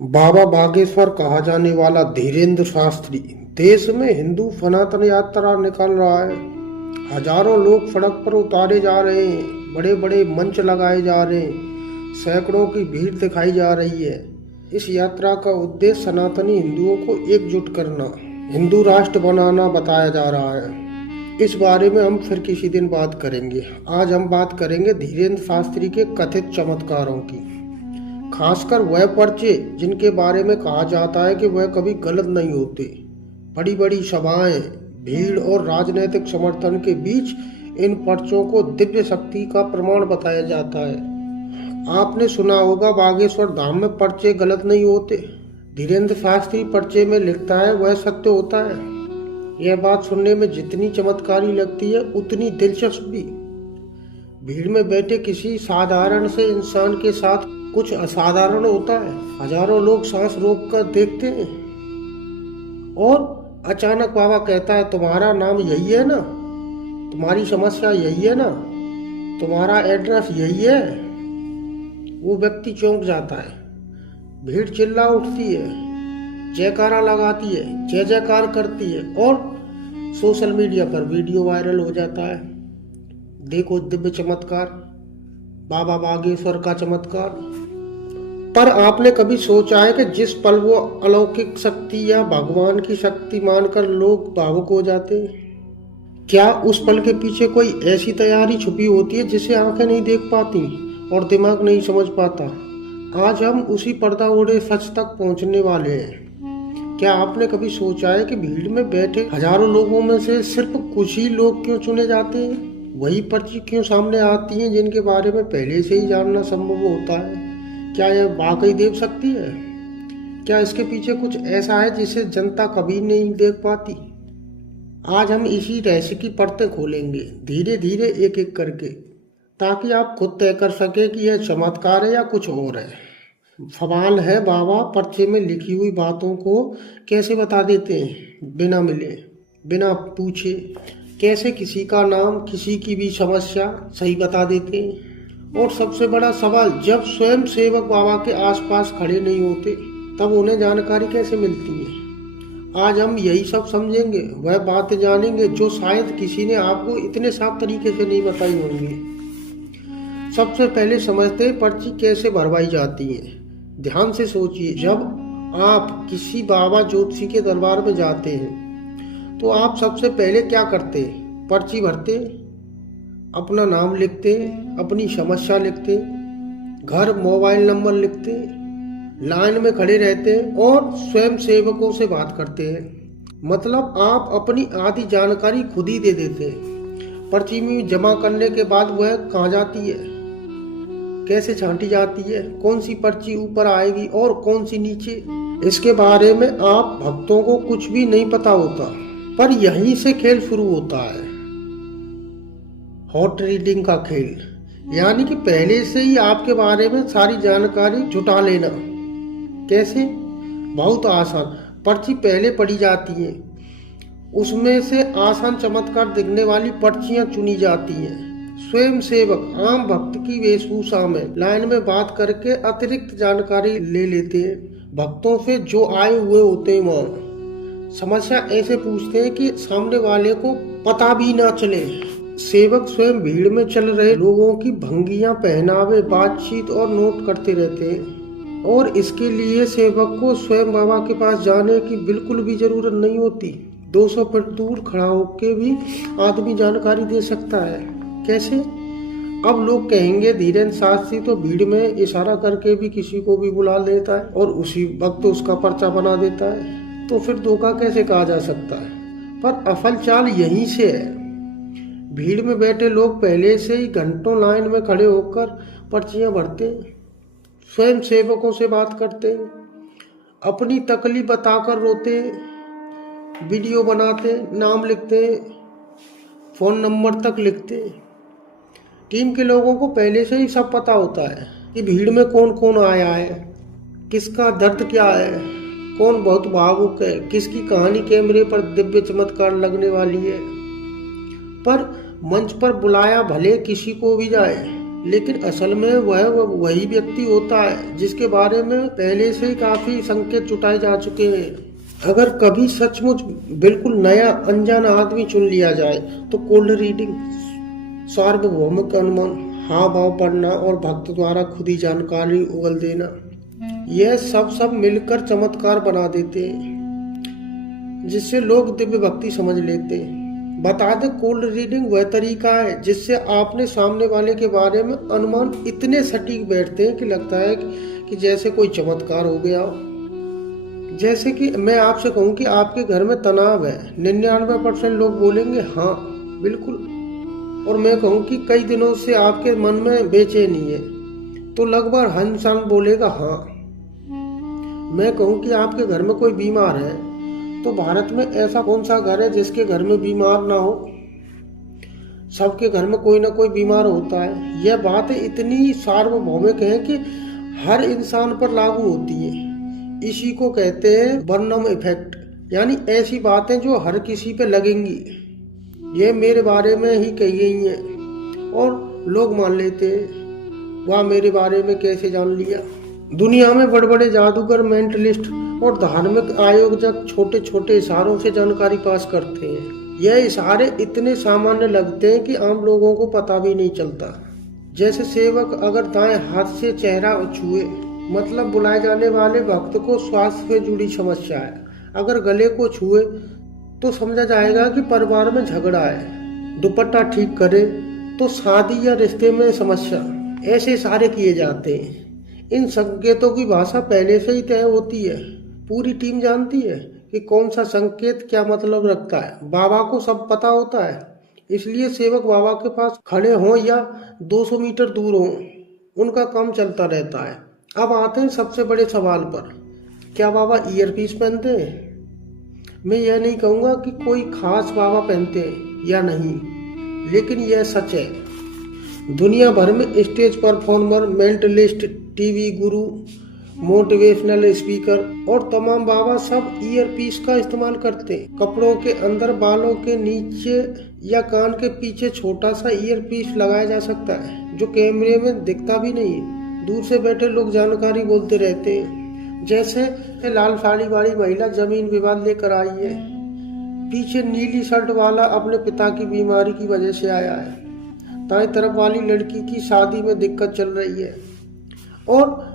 बाबा बागेश्वर कहा जाने वाला धीरेन्द्र शास्त्री देश में हिंदू सनातन यात्रा निकाल रहा है। हजारों लोग सड़क पर उतारे जा रहे हैं, बड़े बड़े मंच लगाए जा रहे हैं, सैकड़ों की भीड़ दिखाई जा रही है। इस यात्रा का उद्देश्य सनातनी हिंदुओं को एकजुट करना, हिंदू राष्ट्र बनाना बताया जा रहा है। इस बारे में हम फिर किसी दिन बात करेंगे। आज हम बात करेंगे धीरेन्द्र शास्त्री के कथित चमत्कारों की, खासकर वह पर्चे जिनके बारे में कहा जाता है कि वह कभी गलत नहीं होते। बड़ी बड़ी सभाएं, भीड़ और राजनीतिक समर्थन के बीच इन पर्चों को दिव्य शक्ति का प्रमाण बताया जाता है। आपने सुना होगा बागेश्वर धाम में पर्चे गलत नहीं होते। धीरेन्द्र शास्त्री पर्चे में लिखता है वह सत्य होता है। यह बात सुनने में जितनी चमत्कारी लगती है उतनी दिलचस्प भी। भीड़ में बैठे किसी साधारण से इंसान के साथ कुछ असाधारण होता है। हजारों लोग सांस रोककर देखते हैं और अचानक बाबा कहता है तुम्हारा नाम यही है ना, तुम्हारी समस्या यही है ना, तुम्हारा एड्रेस यही है। वो व्यक्ति चौंक जाता है। भीड़ चिल्ला उठती है, जयकारा लगाती है, जय जयकार करती है और सोशल मीडिया पर वीडियो वायरल हो जाता है। देखो दिव्य चमत्कार, बाबा बागेश्वर का चमत्कार। पर आपने कभी सोचा है कि जिस पल वो अलौकिक शक्ति या भगवान की शक्ति मानकर लोग भावुक हो जाते हैं, क्या उस पल के पीछे कोई ऐसी तैयारी छुपी होती है जिसे आंखें नहीं देख पाती और दिमाग नहीं समझ पाता। आज हम उसी पर्दा ओढ़े सच तक पहुंचने वाले हैं। क्या आपने कभी सोचा है कि भीड़ में बैठे हजारों लोगों में से सिर्फ कुछ ही लोग क्यों चुने जाते हैं? वही पर्ची क्यों सामने आती हैं जिनके बारे में पहले से ही जानना संभव होता है? क्या यह वाकई देव शक्ति है? क्या इसके पीछे कुछ ऐसा है जिसे जनता कभी नहीं देख पाती? आज हम इसी रहस्य की परतें खोलेंगे, धीरे धीरे एक एक करके, ताकि आप खुद तय कर सके कि यह चमत्कार है या कुछ और है। सवाल है बाबा पर्चे में लिखी हुई बातों को कैसे बता देते हैं बिना मिले, बिना पूछे? कैसे किसी का नाम, किसी की भी समस्या सही बता देते हैं? और सबसे बड़ा सवाल, जब स्वयं सेवक बाबा के आसपास खड़े नहीं होते तब उन्हें जानकारी कैसे मिलती है? आज हम यही सब समझेंगे, वह बातें जानेंगे जो शायद किसी ने आपको इतने साफ तरीके से नहीं बताई होंगी। सबसे पहले समझते हैं पर्ची कैसे भरवाई जाती है। ध्यान से सोचिए, जब आप किसी बाबा ज्योतिषी के दरबार में जाते हैं तो आप सबसे पहले क्या करते हैं? पर्ची भरते, अपना नाम लिखते, अपनी समस्या लिखते, घर मोबाइल नंबर लिखते, लाइन में खड़े रहते और स्वयं सेवकों से बात करते हैं। मतलब आप अपनी आधी जानकारी खुद ही दे देते हैं। पर्ची में जमा करने के बाद वह कहाँ जाती है, कैसे छांटी जाती है, कौन सी पर्ची ऊपर आएगी और कौन सी नीचे, इसके बारे में आप भक्तों को कुछ भी नहीं पता होता। पर यहीं से खेल शुरू होता है, हॉट रीडिंग का खेल। यानी कि पहले से ही आपके बारे में सारी जानकारी जुटा लेना। कैसे? बहुत आसान। पर्ची पहले पढ़ी जाती है, उसमें से आसान चमत्कार दिखने वाली पर्चियां चुनी जाती हैं। स्वयं सेवक आम भक्त की वेशभूषा में लाइन में बात करके अतिरिक्त जानकारी ले लेते हैं भक्तों से जो आए हुए होते हैं। वहाँ समस्या ऐसे पूछते हैं कि सामने वाले को पता भी ना चले। सेवक स्वयं भीड़ में चल रहे लोगों की भंगियां, पहनावे, बातचीत और नोट करते रहते हैं। और इसके लिए सेवक को स्वयं बाबा के पास जाने की बिल्कुल भी जरूरत नहीं होती। 200 फीट दूर खड़ा होकर भी आदमी जानकारी दे सकता है। कैसे? अब लोग कहेंगे धीरेन्द्र शास्त्री तो भीड़ में इशारा करके भी किसी को भी बुला लेता है और उसी वक्त उसका पर्चा बना देता है। तो फिर धोखा कैसे कहा जा सकता है? पर असल चाल यहीं से है। भीड़ में बैठे लोग पहले से ही घंटों लाइन में खड़े होकर पर्चियां भरते, स्वयं सेवकों से बात करते, अपनी तकलीफ बताकर रोते, वीडियो बनाते, नाम लिखते, फोन नंबर तक लिखते। टीम के लोगों को पहले से ही सब पता होता है कि भीड़ में कौन कौन आया है, किसका दर्द क्या है, कौन बहुत भावुक है, किसकी कहानी कैमरे पर दिव्य चमत्कार लगने वाली है। पर मंच पर बुलाया भले किसी को भी जाए, लेकिन असल में वह वही व्यक्ति होता है जिसके बारे में पहले से ही काफी संकेत जुटाए जा चुके हैं। अगर कभी सचमुच बिल्कुल नया अनजान आदमी चुन लिया जाए तो कोल्ड रीडिंग, सार्वभौमिक अनुमान, हाव भाव पढ़ना और भक्त द्वारा खुद ही जानकारी उगल देना, यह सब मिलकर चमत्कार बना देते हैं जिससे लोग दिव्य भक्ति समझ लेते हैं। बता दें, कोल्ड रीडिंग वह तरीका है जिससे आपने सामने वाले के बारे में अनुमान इतने सटीक बैठते हैं कि लगता है कि जैसे कोई चमत्कार हो गया हो। जैसे कि मैं आपसे कहूं कि आपके घर में तनाव है, 99% लोग बोलेंगे हाँ बिल्कुल, और मैं कहूं कि कई दिनों से आपके मन में बेचैनी है तो लगभग हर इंसान बोलेगा हाँ। मैं कहूं कि आपके घर में कोई बीमार है तो भारत में ऐसा कौन सा घर है जिसके घर में बीमार ना हो? सबके घर में कोई ना कोई बीमार होता है। यह बात इतनी सार्वभौमिक है कि हर इंसान पर लागू होती है। इसी को कहते हैं बर्नम इफेक्ट, यानी ऐसी बातें जो हर किसी पे लगेंगी। ये मेरे बारे में ही कही गई हैं और लोग मान लेते हैं। वह मेरे बारे में कैसे जान लिया? दुनिया में बड़े बड़े जादूगर, मेंटलिस्ट और धार्मिक आयोजक छोटे छोटे इशारों से जानकारी पास करते हैं। यह इशारे इतने सामान्य लगते हैं कि आम लोगों को पता भी नहीं चलता। जैसे सेवक अगर दाएं हाथ से चेहरा छुए, मतलब बुलाए जाने वाले भक्त को स्वास्थ्य से जुड़ी समस्या है। अगर गले को छुए तो समझा जाएगा कि परिवार में झगड़ा है। दुपट्टा ठीक करे तो शादी या रिश्ते में समस्या। ऐसे इशारे किए जाते हैं। इन संकेतों की भाषा पहले से ही तय होती है। पूरी टीम जानती है कि कौन सा संकेत क्या मतलब रखता है। बाबा को सब पता होता है, इसलिए सेवक बाबा के पास खड़े हों या 200 मीटर दूर हों, उनका काम चलता रहता है। अब आते हैं सबसे बड़े सवाल पर, क्या बाबा ईयरपीस पहनते हैं? मैं यह नहीं कहूँगा कि कोई खास बाबा पहनते हैं या नहीं, लेकिन यह सच है। दुनिया भर में स्टेज परफॉर्मर, मेंटलिस्ट, टीवी गुरु, मोटिवेशनल स्पीकर और तमाम बाबा सब ईयरपीस का इस्तेमाल करते हैं। कपड़ों के अंदर, बालों के नीचे या कान के पीछे छोटा सा ईयरपीस लगाया जा सकता है जो कैमरे में दिखता भी नहीं है। दूर से बैठे लोग जानकारी बोलते रहते हैं, जैसे लाल साड़ी वाली महिला जमीन विवाद लेकर आई है, पीछे नीली शर्ट वाला अपने पिता की बीमारी की वजह से आया है, दाएं तरफ वाली लड़की की शादी में दिक्कत चल रही है, और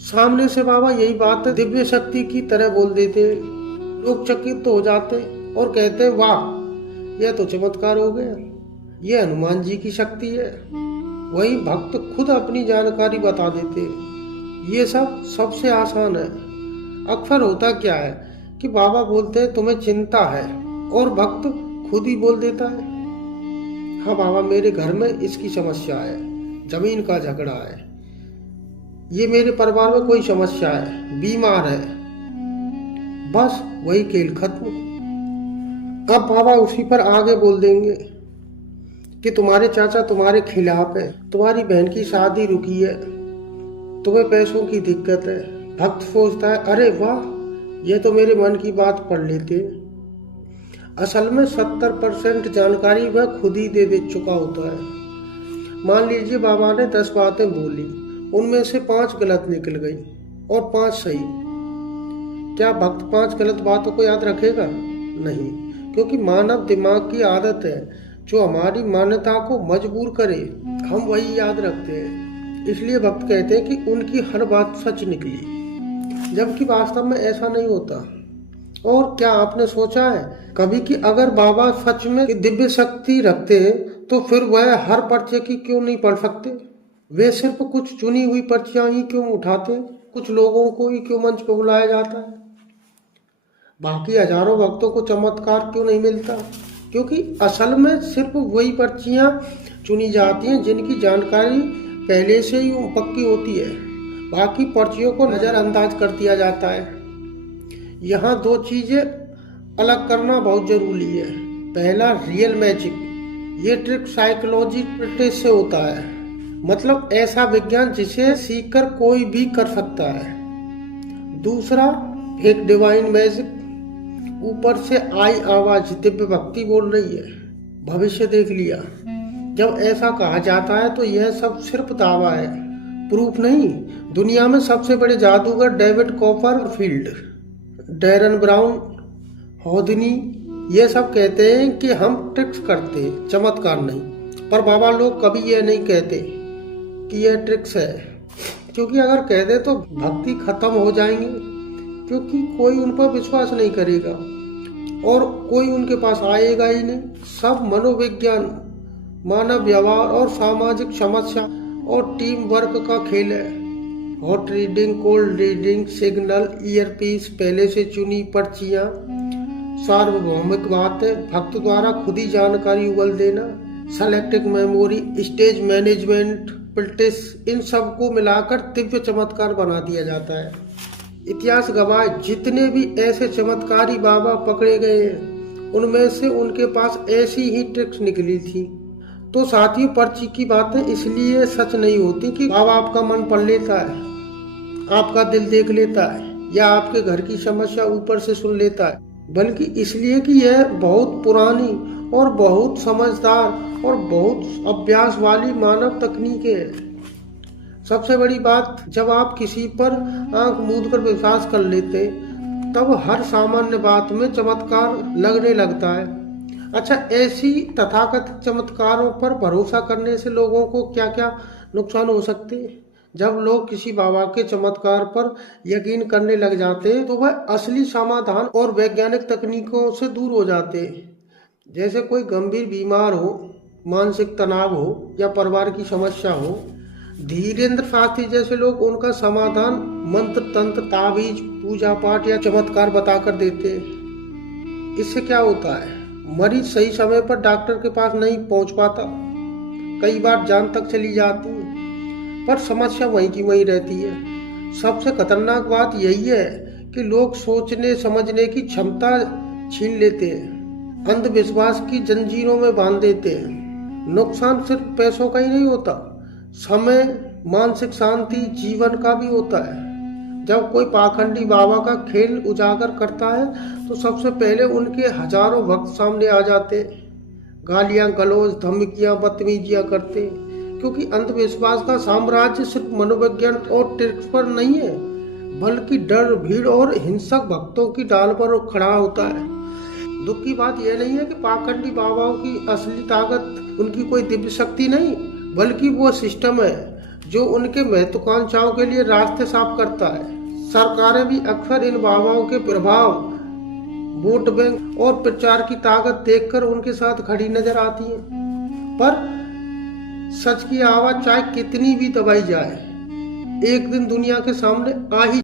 सामने से बाबा यही बात दिव्य शक्ति की तरह बोल देते। लोग चकित तो हो जाते और कहते हैं वाह, यह तो चमत्कार हो गया, यह हनुमान जी की शक्ति है। वही भक्त खुद अपनी जानकारी बता देते। ये सब सबसे आसान है। अक्सर होता क्या है कि बाबा बोलते हैं तुम्हें चिंता है, और भक्त खुद ही बोल देता है हाँ बाबा, मेरे घर में इसकी समस्या है, जमीन का झगड़ा है, ये मेरे परिवार में कोई समस्या है, बीमार है। बस वही खेल खत्म। अब बाबा उसी पर आगे बोल देंगे कि तुम्हारे चाचा तुम्हारे खिलाफ है, तुम्हारी बहन की शादी रुकी है, तुम्हें पैसों की दिक्कत है। भक्त सोचता है अरे वाह, यह तो मेरे मन की बात पढ़ लेते। असल में 70% जानकारी वह खुद ही दे चुका होता है। मान लीजिए बाबा ने 10 बातें बोली, उनमें से 5 गलत निकल गई और 5 सही। क्या भक्त 5 गलत बातों को याद रखेगा? नहीं, क्योंकि मानव दिमाग की आदत है जो हमारी मान्यता को मजबूर करे, हम वही याद रखते हैं। इसलिए भक्त कहते हैं कि उनकी हर बात सच निकली, जबकि वास्तव में ऐसा नहीं होता। और क्या आपने सोचा है कभी कि अगर बाबा सच में दिव्य शक्ति रखते हैं तो फिर वह हर पर्चे की क्यों नहीं पढ़ सकते? वे सिर्फ कुछ चुनी हुई पर्चियां ही क्यों उठाते? कुछ लोगों को ही क्यों मंच पर बुलाया जाता है? बाकी हजारों भक्तों को चमत्कार क्यों नहीं मिलता? क्योंकि असल में सिर्फ वही पर्चियां चुनी जाती हैं जिनकी जानकारी पहले से ही पक्की होती है। बाकी पर्चियों को नजरअंदाज कर दिया जाता है। यहाँ 2 चीजें अलग करना बहुत जरूरी है। पहला, रियल मैजिक, ये ट्रिक साइकोलॉजी प्रैक्टिस से होता है, मतलब ऐसा विज्ञान जिसे सीखकर कोई भी कर सकता है। दूसरा, एक डिवाइन मैजिक, ऊपर से आई आवाज, दिव्य भक्ति बोल रही है, भविष्य देख लिया, जब ऐसा कहा जाता है तो यह सब सिर्फ दावा है, प्रूफ नहीं। दुनिया में सबसे बड़े जादूगर डेविड कॉपरफील्ड, डैरन ब्राउन, होदनी, ये सब कहते हैं कि हम ट्रिक्स करते, चमत्कार नहीं। पर बाबा लोग कभी यह नहीं कहते कि यह ट्रिक्स है, क्योंकि अगर कह दे तो भक्ति खत्म हो जाएंगे, क्योंकि कोई उन पर विश्वास नहीं करेगा और कोई उनके पास आएगा ही नहीं। सब मनोविज्ञान, मानव व्यवहार और सामाजिक समस्या और टीम वर्क का खेल है। Hot reading, cold reading, signal, earpiece, पहले से चुनी पर्चियां, सार्वभौमिक बातें, भक्त द्वारा खुद ही जानकारी उगल देना, selective memory, stage management, practice, इन सब को मिलाकर दिव्य चमत्कार बना दिया जाता है। इतिहास गवाह जितने भी ऐसे चमत्कारी बाबा पकड़े गए हैं, उनमें से उनके पास ऐसी ही ट्रिक्स निकली थी। तो साथियों, पर्ची की बातें इसलिए सच नहीं होती कि बाबा आपका मन पढ़ लेता है, आपका दिल देख लेता है या आपके घर की समस्या ऊपर से सुन लेता है, बल्कि इसलिए कि यह बहुत पुरानी और बहुत समझदार और बहुत अभ्यास वाली मानव तकनीक है। सबसे बड़ी बात, जब आप किसी पर आंख मूंद कर विश्वास कर लेते, तब हर सामान्य बात में चमत्कार लगने लगता है। अच्छा, ऐसी तथाकथित चमत्कारों पर भरोसा करने से लोगों को क्या क्या नुकसान हो सकते हैं? जब लोग किसी बाबा के चमत्कार पर यकीन करने लग जाते हैं तो वह असली समाधान और वैज्ञानिक तकनीकों से दूर हो जाते हैं। जैसे कोई गंभीर बीमार हो, मानसिक तनाव हो या परिवार की समस्या हो, धीरेंद्र शास्त्री जैसे लोग उनका समाधान मंत्र, तंत्र, ताबीज, पूजा पाठ या चमत्कार बताकर देते हैं। इससे क्या होता है? मरीज सही समय पर डॉक्टर के पास नहीं पहुंच पाता, कई बार जान तक चली जाती है, पर समस्या वहीं की वहीं रहती है। सबसे खतरनाक बात यही है कि लोग सोचने समझने की क्षमता छीन लेते हैं, अंधविश्वास की जंजीरों में बांध देते हैं। नुकसान सिर्फ पैसों का ही नहीं होता, समय, मानसिक शांति, जीवन का भी होता है। जब कोई पाखंडी बाबा का खेल उजागर करता है तो सबसे पहले उनके हजारों भक्त सामने आ जाते, गालियां, गलौज, धमकियां, बदतमीजियां करते, क्योंकि अंधविश्वास का साम्राज्य सिर्फ मनोविज्ञान और ट्रिक्स पर नहीं है, बल्कि डर, भीड़ और हिंसक भक्तों की डाल पर खड़ा होता है। दुख की बात यह नहीं है कि पाखंडी बाबाओं की असली ताकत उनकी कोई दिव्य शक्ति नहीं, बल्कि वो सिस्टम है जो उनके महत्वाकांक्षाओं के लिए रास्ते साफ करता है। सरकारें भी अक्सर इन बाबाओं के प्रभाव, वोट बैंक और प्रचार की ताकत देखकर उनके साथ खड़ी नजर आती हैं। पर सच की आवाज चाहे कितनी भी दबाई जाए, एक दिन दुनिया के सामने आ ही